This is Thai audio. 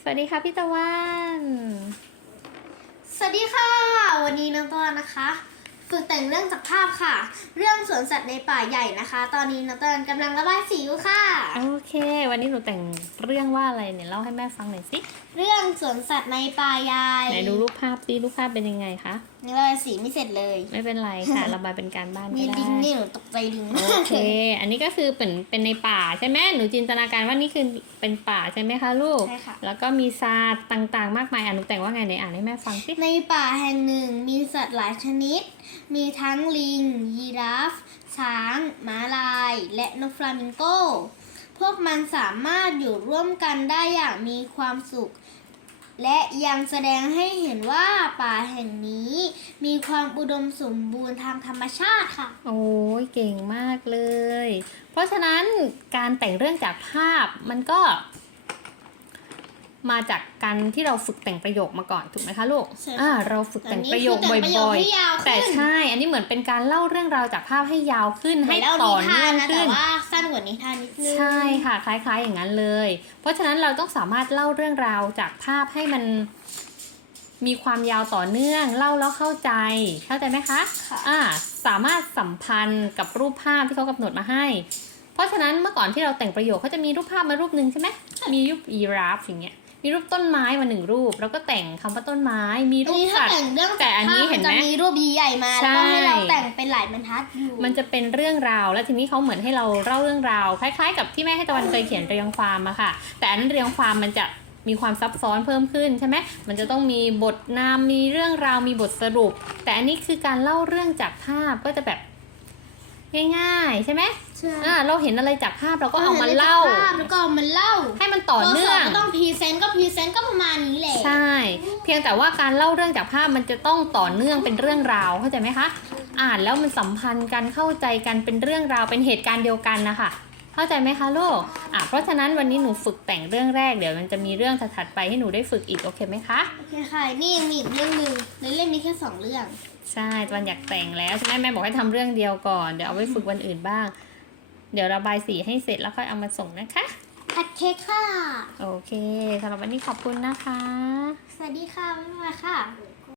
สวัสดีค่ะพี่ตะวัน สวัสดีค่ะ วันนี้น้องต้นนะคะ ฝึกแต่งเรื่องจากภาพค่ะ เรื่องสวนสัตว์ในป่าใหญ่นะคะ ตอนนี้น้องต้นกำลังระบายสีอยู่ค่ะ โอเค วันนี้หนูแต่งเรื่องว่าอะไรเนี่ยเล่าให้แม่ฟังหน่อยสิเรื่องสวนสัตว์ในป่าใหญ่ไหนดูรูปภาพสิรูปภาพเป็นยังไงคะนี่ระบายสีไม่เสร็จเลย ไม่เป็นไรค่ะ ระบายเป็นการบ้านมีก็ลิได้งนี่หนูตกใจลิงโอเค อันนี้ก็คือเป็นเป็นในป่าใช่ไหมหนูจินตนาการว่านี่คือเป็นป่าใช่ไหมคะลูก ใช่ค่ะ แล้วก็มีสัตว์ต่างๆ มากมายอะหนูแต่งว่าไงไหนอ่านให้แม่ฟังสิในป่าแห่งหนึ่งมีสัตว์หลายชนิดมีทั้งลิง ยีราฟ ช้างม้าลาย และนกฟลามิงโก พวกมันสามารถอยู่ร่วมกันได้อย่างมีความสุข และยังแสดงให้เห็นว่าป่าแห่งนี้ มีความอุดมสมบูรณ์ทางธรรมชาติค่ะ โอ้ยเก่งมากเลย เพราะฉะนั้นการแต่งเรื่องจากภาพมันก็ มาจากการที่เราฝึกแต่งประโยคมาก่อนถูกไหมคะลูกใช่ค่ะอ่าเราฝึกแต่งประโยคแต่บ่นี่คือแต่งประโยคอยให้ยาวๆแต่ขึ้นใช่ อันนี้เหมือนเป็นการเล่าเรื่องราวจากภาพให้ยาวขึ้นให้เหมือนเล่าต่อนิทาเนื่อนงนะแต่ขึ้น ว่าสั้นกว่านิทานนิดนึง ใช่ค่ะ คล้ายๆอย่างนั้นเลย เพราะฉะนั้นเราต้องสามารถเล่าเรื่องราวจากภาพให้มัน มีความยาวต่อเนื่อง เล่าแล้วเข้าใจเข้าใจไหมคะค่ะ อ่าสามารถสัมพันธ์กับรูปภาพที่เขากำหนดมาให้ เพราะฉะนั้นเมื่อก่อนที่เราแต่งประโยคเขาจะมีรูปภาพมารูปหนึ่งใช่ไหมมีรูปอีราฟอย่างเงี้ย มีรูปต้นไม้มาหนึ่งรูป แล้วก็แต่งคำว่าต้นไม้ มีอันรูปนี้ถ้าสัตว์แต่งเรื่องแต่อันนี้เห็นไหมจะมีรูปใหญ่ๆมาแล้วก็ให้ใช่เราแต่งเป็นหลายบรรทัดอยู่มันจะเป็นเรื่องราว แล้วทีนี้เขาเหมือนให้เราเล่าเรื่องราว คล้าย ๆ กับที่แม่ให้ตะวันเคยเขียนเรียงความอะค่ะ แต่อันนั้นเรียงความมันจะมีความซับซ้อนเพิ่มขึ้นใช่ไหม มันจะต้องมีบทนาม มีเรื่องราว มีบทสรุป แต่อันนี้คือการเล่าเรื่องจากภาพก็จะแบบง่ายๆ ใช่ไหมใช่อ่าเราเห็นอะไรจากภาพเราก็เอามาเล่าภพแล้วก็เอามาเล่า ให้มันต่อเนื่องก็ต้องพรีเซนต์ก็พรีเซนต์ก็ประมาณนี้แหละ ใช่ เพียงแต่ว่าการเล่าเรื่องจากภาพมันจะต้องต่อเนื่องเป็นเรื่องราวเข้าใจไหมคะ อ่านแล้วมันสัมพันธ์กันเข้าใจกันเป็นเรื่องราวเป็นเหตุการณ์เดียวกันนะคะเข้าใจไหมคะลูกอะเพราะฉะนั้นวันนี้หนูฝึกแต่งเรื่องแรกเดี๋ยวมันจะมีเรื่องถัดๆไปให้หนูได้ฝึกอีกโอเคไหมคะโอเคค่ะนี่ยังมีอีกเรื่องหนึ่งในเล่มมีแค่สองเรื่อง ใช่ตอนอยากแต่งแล้วใช่ไหมแม่บอกให้ทำเรื่องเดียวก่อนเดี๋ยวเอาไว้ฝึกวันอื่นบ้าง เดี๋ยวระบายสีให้เสร็จแล้วค่อยเอามาส่งนะคะ คัดเค้กค่ะ โอเคสำหรับวันนี้ขอบคุณนะคะ สวัสดีค่ะ บ๊ายบายค่ะ